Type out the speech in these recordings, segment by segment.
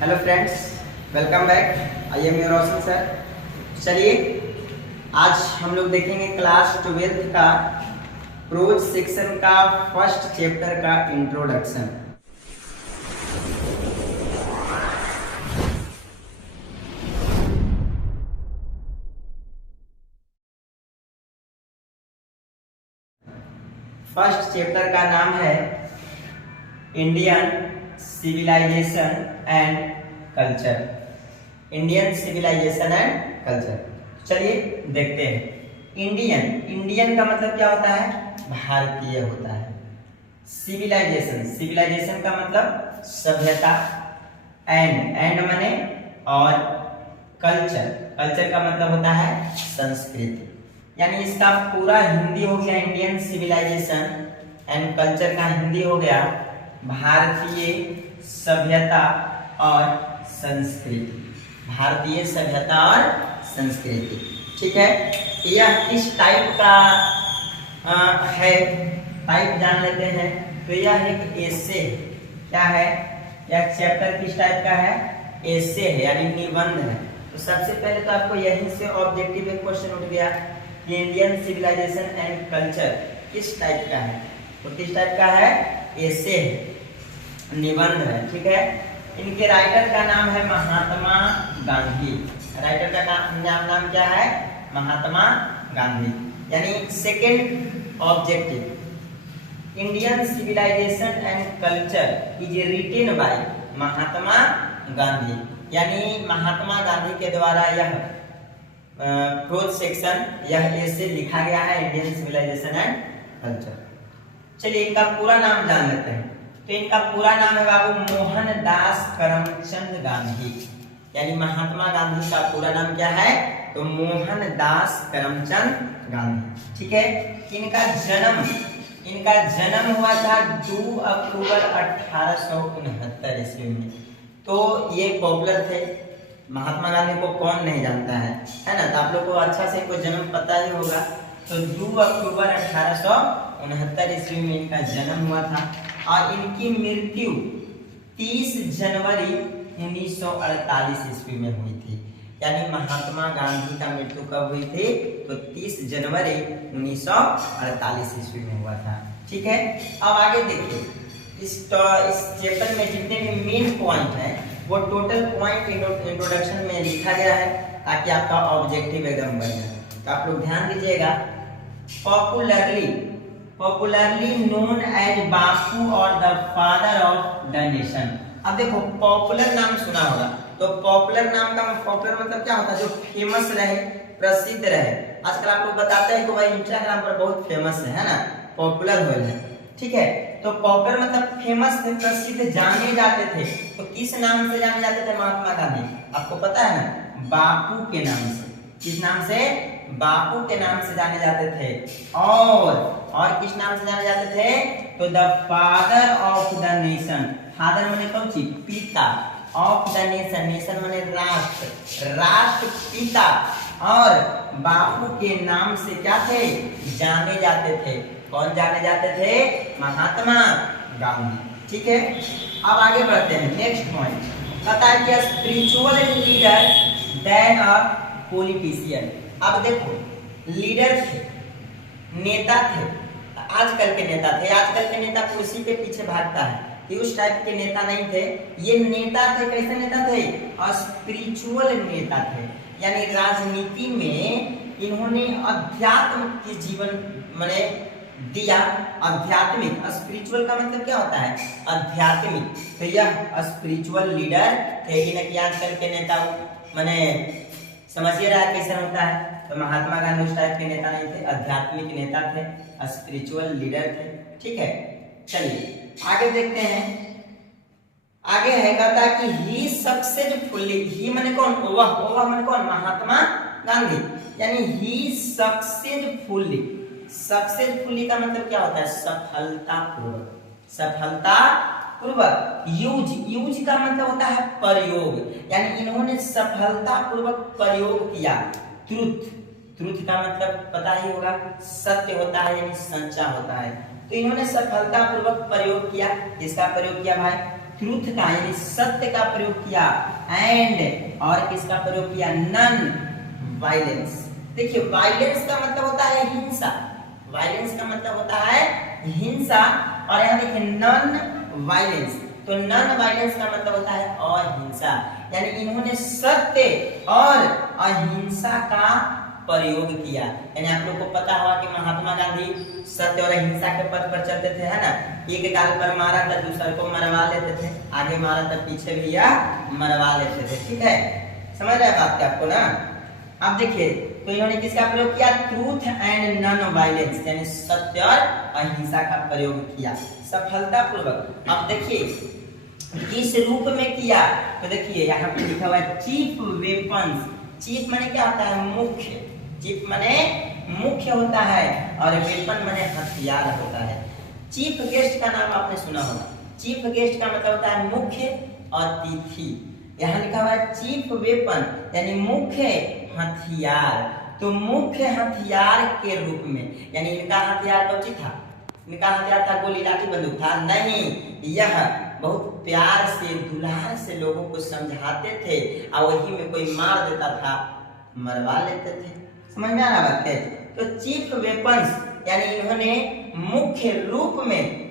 Hello friends, welcome back. I am your Roshan sir. चलिए आज हम लोग देखेंगे क्लास 12th का प्रोज सेक्शन का फर्स्ट चैप्टर का इंट्रोडक्शन। फर्स्ट चैप्टर का नाम है Indian civilisation and culture. Indian civilisation and culture. चलिए देखते हैं। इंडियन का मतलब क्या होता है? भारतीय होता है। सिविलाइजेशन का मतलब सभ्यता। एंड माने और कल्चर का मतलब होता है संस्कृति। यानी इसका पूरा हिंदी हो गया इंडियन सिविलाइजेशन एंड कल्चर का हिंदी हो गया भारतीय सभ्यता और संस्कृति। भारतीय सभ्यता और संस्कृति, ठीक है। यह किस टाइप का है, टाइप जान लेते हैं। तो यह एक एसे क्या है? यह चैप्टर किस टाइप का है? एसे है, यानी निबंध है। तो सबसे पहले तो आपको यहीं से ऑब्जेक्टिव एक क्वेश्चन उठ गया कि इंडियन सिविलाइजेशन एंड कल्चर किस टाइप का है। तो किस टाइप का है? एसे है, निबंध है, ठीक है। इनके राइटर का नाम है महात्मा गांधी। राइटर का नाम क्या है? महात्मा गांधी। यानी second objective, Indian civilisation and culture is written by Mahatma Gandhi. यानी महात्मा गांधी के द्वारा यह प्रोज सेक्शन, यह ऐसे लिखा गया है इंडियन सिविलाइजेशन एंड कल्चर। चलिए इनका पूरा नाम जान लेते हैं। तो इनका पूरा नाम है बाबू मोहनदास करमचंद गांधी। यानी महात्मा गांधी का पूरा नाम क्या है? तो मोहनदास करमचंद गांधी, ठीक है। इनका जन्म हुआ था 2 अक्टूबर 1869 ईस्वी में। तो ये पॉपुलर थे। महात्मा गांधी को कौन नहीं जानता है ना। तो आप लोग को अच्छा से कोई जन्म पता ही होगा। तो 2 अक्टूबर 1869 ईस्वी में इनका जन्म हुआ था और इनकी मृत्यु 30 जनवरी 1948 ईस्वी में हुई थी। यानी महात्मा गांधी का मृत्यु कब हुई थी? तो 30 जनवरी 1948 ईस्वी में हुआ था, ठीक है। अब आगे देखिए, इस चैप्टर में जितने भी मेन पॉइंट हैं वो टोटल पॉइंट इंट्रोडक्शन में लिखा गया है ताकि आपका ऑब्जेक्टिव एकदम बन जाए। तो आप लोग ध्यान दीजिएगा। पॉपुलरली नोन एज बापू और the father of the nation. अब देखो, पॉपुलर नाम सुना होगा। तो पॉपुलर नाम का पॉपुलर मतलब क्या होता है? जो फेमस रहे, प्रसिद्ध रहे। आजकल आप लोग बताते हैं कि भाई इंस्टाग्राम पर बहुत फेमस है ना, पॉपुलर हो गए, ठीक है। तो पॉपुलर मतलब फेमस थे, प्रसिद्ध, जाने जाते थे। तो किस नाम से जाने जाते थे महात्मा गांधी? आपको पता है ना, बापू के नाम से। किस नाम से? बापू के नाम से जाने जाते थे। और किस नाम से जाने जाते थे? तो the father of the nation. Father माने कौन सी? पिता। ऑफ द नेशन, नेशन माने राष्ट्र, राष्ट्र पिता। और बापू के नाम से क्या थे? जाने जाते थे। कौन जाने जाते थे? महात्मा गांधी, ठीक है। अब आगे बढ़ते हैं। नेक्स्ट पॉइंट कहता है कि spiritual leader than a politician. अब देखो, लीडर थे, नेता थे। आजकल के नेता थे। आजकल के नेता कुर्सी के पीछे भागता है, ये उस टाइप के नेता नहीं थे। ये नेता थे। कैसे नेता थे? स्पिरिचुअल नेता थे। यानी राजनीति में इन्होंने अध्यात्म के जीवन माने दिया। आध्यात्मिक, स्पिरिचुअल का मतलब क्या होता है? आध्यात्मिक। तो यह स्पिरिचुअल लीडर थे। इनके आजकल के नेता माने समझिए रहा कैसे होता है। तो महात्मा गांधी उस टाइप के नेता नहीं थे, आध्यात्मिक नेता थे, स्पिरिचुअल लीडर थे, ठीक है। चलिए आगे देखते हैं। आगे है कहता है कि ही सक्सेसफुली, ही माने कौन? वह माने कौन? महात्मा गांधी। यानी ही सक्सेसफुली, सक्सेसफुली का मतलब क्या होता है? सफलतापूर्वक, सफलतापूर्वक। यूज का मतलब होता है प्रयोग। यानी इन्होंने सफलतापूर्वक प्रयोग किया। ट्रुथ का मतलब पता ही होगा, सत्य होता है, यानी सच्चा होता है। तो इन्होंने सफलतापूर्वक प्रयोग किया। किसका प्रयोग किया भाई? ट्रूथ का यानी सत्य का प्रयोग किया, एंड और किसका प्रयोग किया, नन वायलेंस। देखिए वायलेंस का मतलब होता है हिंसा, वायलेंस का मतलब होता है हिंसा, और यहाँ देखिए नन वायलेंस, तो नन वायलेंस का मतलब होता है अहिंसा, यानी इन्होंने सत्य और अहिंसा का प्रयोग किया। यानी आप लोग को पता होगा कि महात्मा गांधी सत्य और अहिंसा के पथ पर चलते थे, है ना। एक गाल पर मारा था, दूसरे को मरवा लेते थे, आगे मारा था पीछे भी या मरवा लेते थे, ठीक है, समझ रहे हैं बात आपको ना। अब देखिए तो इन्होंने किसका प्रयोग किया, ट्रूथ एंड नन वायलेंस, यानी सत्य और अहिंसा का प्रयोग किया सफलतापूर्वक। अब देखिए किस रूप में किया, तो देखिए यहाँ पे लिखा हुआ है चीफ वेपन्स। चीफ माने क्या होता है, मुख्य, चीफ माने मुख्य होता है, और वेपन माने हथियार होता है। चीफ गेस्ट का नाम आपने सुना होगा, चीफ गेस्ट का मतलब होता है मुख्य अतिथि। यहाँ लिखा हुआ है चीफ वेपन यानी मुख्य हथियार, तो मुख्य हथियार के रूप में, यानी इनका हथियार कौन था, इनका हथियार था गोली लाठी बंदूक था नहीं, यह बहुत प्यार से दुलार से लोगों को समझाते थे, और वही में कोई मार देता था मरवा लेते थे। समझ में आ रहा बात है। तो चीफ वेपन्स यानी इन्होंने मुख्य रूप में,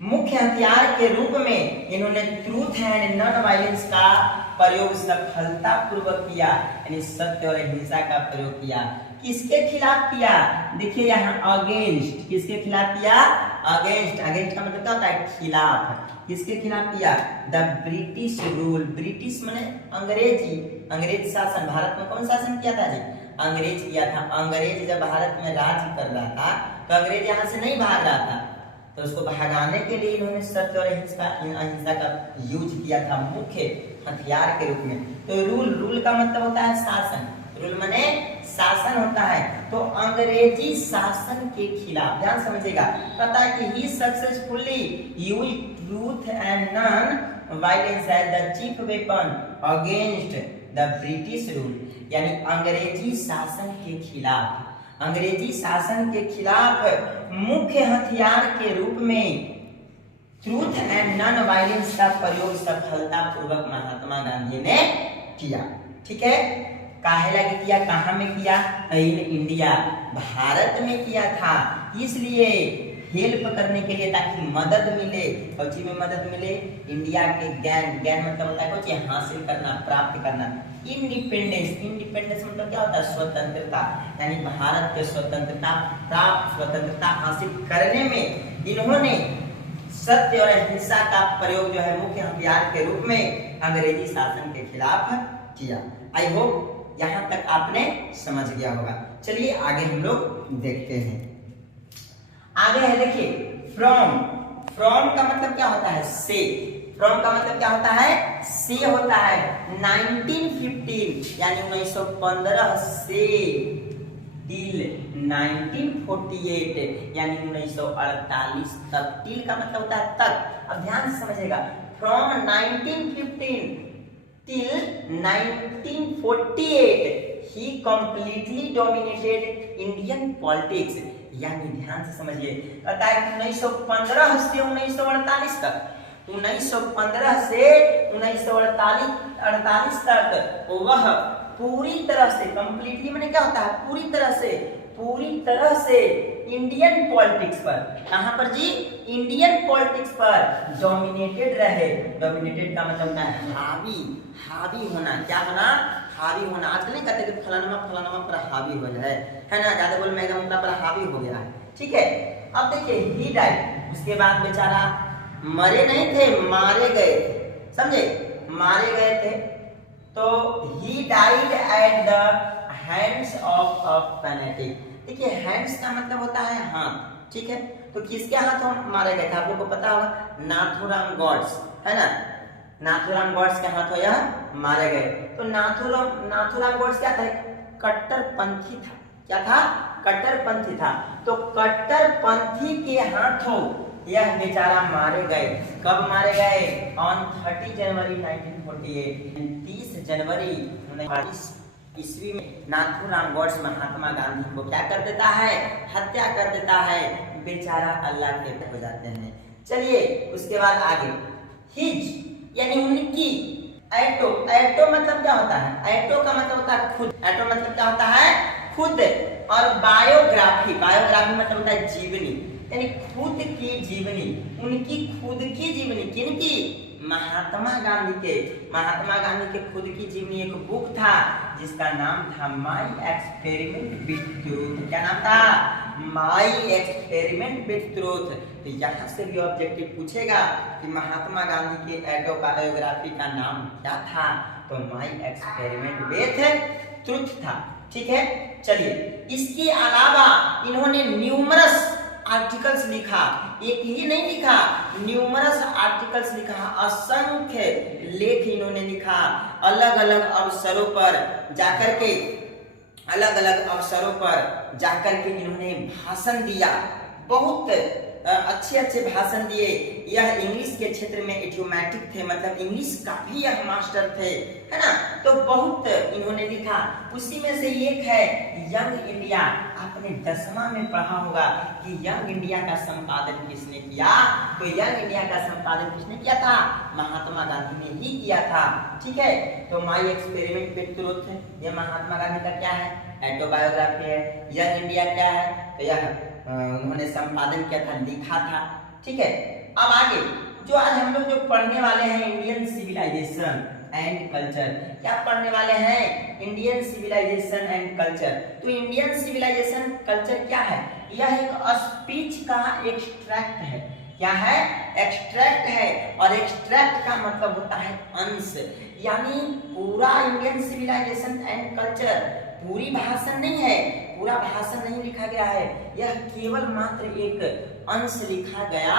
मुख्य हथियार के रूप में इन्होंने ट्रूथ एंड नॉन वायलेंस का प्रयोग सफलतापूर्वक किया, यानी सत्य और अहिंसा का प्रयोग किया। किसके खिलाफ किया, देखिए यहाँ अगेंस्ट, किसके खिलाफ किया, अगेंस्ट, अगेंस्ट का मतलब क्या होता है, खिलाफ। किसके खिलाफ किया, द ब्रिटिश रूल, ब्रिटिश माने अंग्रेजी, अंग्रेज शासन। भारत में कौन शासन किया था जी, अंग्रेज किया था। अंग्रेज जब भारत में राज कर रहा था तो अंग्रेज यहाँ से नहीं भाग रहा था, तो उसको भगाने के लिए इन्होंने सत्य और अहिंसा का यूज किया था मुख्य हथियार के रूप में। तो रूल, रूल का मतलब होता है शासन, रूल माने शासन होता है, तो अंग्रेजी शासन के खिलाफ, ध्यान समझिएगा, पता है कि he successfully use truth and non violence as the chief weapon against the British rule, यानी अंग्रेजी शासन के खिलाफ, अंग्रेजी शासन के खिलाफ मुख्य हथियार के रूप में ट्रूथ एंड नॉन वायलेंस का प्रयोग सफलतापूर्वक महात्मा गांधी ने किया। ठीक है, काहे लगे किया, कहाँ में किया, इन इंडिया, भारत में किया था। इसलिए हेल्प करने के लिए, ताकि मदद मिले, कौची में मदद मिले, इंडिया के ज्ञान, ज्ञान मतलब होता है कुछ हासिल करना, प्राप्त करना। इंडिपेंडेंस, इंडिपेंडेंस मतलब क्या होता है, स्वतंत्रता, यानी भारत के स्वतंत्रता प्राप्त, स्वतंत्रता हासिल करने में इन्होंने सत्य और अहिंसा का प्रयोग जो है मुख्य हथियार के रूप में अंग्रेजी शासन के खिलाफ किया। आई होप यहाँ तक आपने समझ गया होगा। चलिए आगे हम लोग देखते हैं। आगे है देखिए फ्रॉम, फ्रॉम का मतलब क्या होता है, से, फ्रॉम का मतलब क्या होता है, से होता है। 1915 यानी 1915 से टिल 1948 यानी 1948 तक, टिल का मतलब होता है तक। अब ध्यान से समझिएगा, from 1915 till 1948 he completely dominated Indian politics, यानी ध्यान से समझिए, कहता है 1915 से 1948 तक, 1915 से 1948 तक वह पूरी तरह से, कंप्लीटली मैंने क्या होता है, पूरी तरह से इंडियन पॉलिटिक्स पर, कहां पर जी, इंडियन पॉलिटिक्स पर डोमिनेटेड रहे। डोमिनेटेड का मतलब होता है हावी, हावी होना, क्या होना, हावी होना। आजकल नहीं कहते कि फलाना पर हावी हो जाए, है ना, ज्यादा बोल मैं उनका पर हावी हो गया है। ठीक है, अब देखिए ही डाइड, उसके बाद बेचारा मरे नहीं थे, मारे गए थे, समझे, मारे गए थे। तो he died at the hands of a fanatic. देखिए हैंड्स का मतलब होता है हाथ, ठीक है, तो किसके हाथों मारे गए थे, आप लोग को पता होगा, नाथुराम गॉड्स, है ना, नाथुराम गॉड्स के हाथों यह मारे गए। तो नाथुराम गॉड्स क्या था, कट्टरपंथी था, क्या था, कट्टरपंथी था। तो कट्टरपंथी के हाथों यह बेचारा मारे गए। कब मारे गए, ऑन 30 जनवरी 1948, 30 जनवरी 1948 ईस्वी में नाथुराम गॉड्स महात्मा गांधी को क्या कर देता है, हत्या कर देता है। बेचारा अल्लाह के हो जाते हैं। चलिए उसके बाद आगे हिज यानी उनकी, एटो, एटो मतलब क्या होता है, एटो का मतलब होता है खुद, एटो मतलब क्या होता है खुद, और बायोग्राफी, बायोग्राफी मतलब होता है जीवनी, यानी खुद की जीवनी, उनकी खुद की जीवनी, किनकी, महात्मा गांधी के, महात्मा गांधी के खुद की जीवनी एक बुक था जिसका नाम था माई एक्सपेरिमेंट विथ ट्रूथ। क्या नाम था, माई एक्सपेरिमेंट विथ ट्रूथ। तो यहाँ से भी ऑब्जेक्टिव पूछेगा कि महात्मा गांधी के ऑटोबायोग्राफी का नाम क्या था, तो माई एक्सपेरिमेंट विथ ट्रूथ था। ठीक है, चलिए इसके अलावा इन्होंने न्यूमरस आर्टिकल्स लिखा, एक ही नहीं लिखा, न्यूमरस आर्टिकल्स लिखा, असंख्य लेख इन्होंने लिखा, अलग अलग अवसरों पर जाकर के, अलग अलग अवसरों पर जाकर के इन्होंने भाषण दिया, बहुत अच्छे अच्छे भाषण दिए। यह इंग्लिश के क्षेत्र में इडियोमैटिक थे, मतलब इंग्लिश का भी यह मास्टर थे, है ना, तो बहुत इन्होंने लिखा। उसी में से एक है यंग इंडिया। आपने 10वां में पढ़ा होगा कि यंग इंडिया का संपादन किसने किया, तो यंग इंडिया का संपादन किसने किया था, महात्मा गांधी ने ही किया था। ठीक है, तो माई एक्सपेरिमेंट विथ ट्रूथ ये महात्मा गांधी का क्या है, ऑटोबायोग्राफी है। यंग इंडिया क्या है, तो यह उन्होंने संपादन किया था, लिखा था। ठीक है, अब आगे जो आज हम लोग जो पढ़ने वाले हैं इंडियन सिविलाइजेशन एंड कल्चर, क्या पढ़ने वाले हैं, इंडियन सिविलाइजेशन एंड कल्चर। तो इंडियन सिविलाइजेशन कल्चर क्या है, यह एक स्पीच का एक्सट्रैक्ट है। क्या है, एक्सट्रैक्ट है, और एक्सट्रैक्ट का मतलब होता है अंश, यानी पूरा इंडियन सिविलाइजेशन एंड कल्चर पूरी भाषण नहीं है, पूरा भाषण नहीं लिखा गया है, यह केवल मात्र एक अंश लिखा गया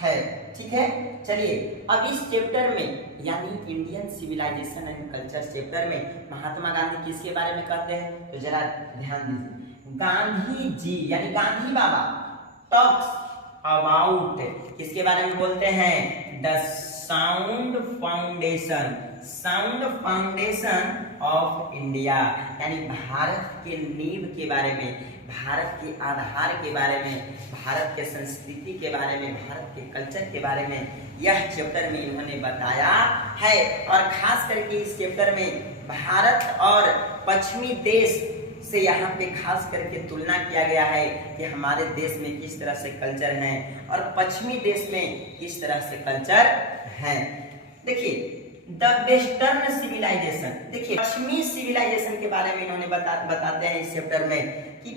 है। ठीक है, चलिए अब इस चैप्टर में यानी Indian civilisation and culture chapter में महात्मा गांधी किसके बारे में कहते हैं, तो जरा ध्यान दीजिए। गांधी जी यानी गांधी बाबा टॉक्स अबाउट, किसके बारे में बोलते हैं, the sound foundation, sound foundation of India, यानी भारत के नींव के बारे में, भारत के आधार के बारे में, भारत के संस्कृति के बारे में, भारत के कल्चर के बारे में यह चैप्टर में इन्होंने बताया है। और खास करके इस चैप्टर में भारत और पश्चिमी देश से यहाँ पे खास करके तुलना किया गया है कि हमारे देश में किस तरह से कल्चर है और पश्चिमी देश में किस तरह से कल्चर है। देखिए द वेस्टर्न सिविलाइजेशन, देखिए पश्चिमी सिविलाइजेशन के बारे में इन्होंने बताते हैं इस चैप्टर में कि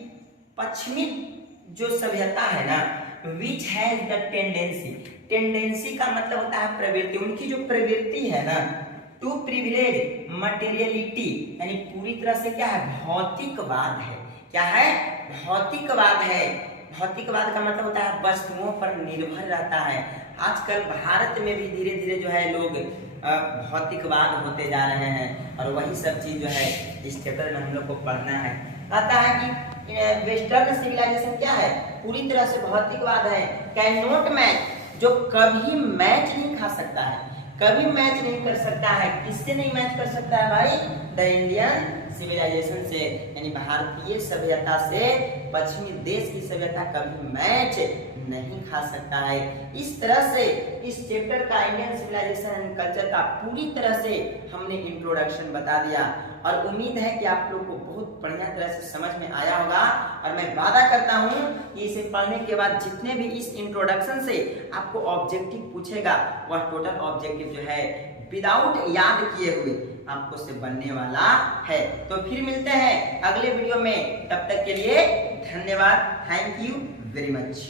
पश्चिमी जो सभ्यता है ना, which has the tendency, tendency का मतलब होता है प्रवृत्ति, उनकी जो प्रवृत्ति है ना, टू प्रिविलेज मटेरियलिटी, यानी पूरी तरह से क्या है, भौतिकवाद है। क्या है, भौतिकवाद है। भौतिकवाद का मतलब होता है वस्तुओं पर निर्भर रहता है। आजकल भारत में भी धीरे धीरे जो है लोग भौतिकवाद होते जा रहे हैं, और वही सब चीज जो है इस चैप्टर में हम लोग को पढ़ना है। कहता है कि वेस्टर्न सिविलाइजेशन क्या है, पूरी तरह से भौतिकवाद है। कैन नॉट मैच, जो कभी मैच नहीं खा सकता है, कभी मैच नहीं कर सकता है। किससे नहीं मैच कर सकता है भाई, द इंडियन सिविलाइजेशन से, यानी भारतीय सभ्यता से पश्चिमी देश की सभ्यता कभी मैच नहीं खा सकता है। इस तरह से इस चैप्टर का इंडियन सिविलाइजेशन एंड कल्चर का पूरी तरह से हमने इंट्रोडक्शन बता दिया, और उम्मीद है कि आप लोग को बहुत बढ़िया तरह से समझ में आया होगा। और मैं वादा करता हूँ कि इसे पढ़ने के बाद जितने भी इस इंट्रोडक्शन से आपको ऑब्जेक्टिव पूछेगा, वह टोटल ऑब्जेक्टिव जो है विदाउट याद किए हुए आपको से बनने वाला है। तो फिर मिलते हैं अगले वीडियो में, तब तक के लिए धन्यवाद। Thank you very much.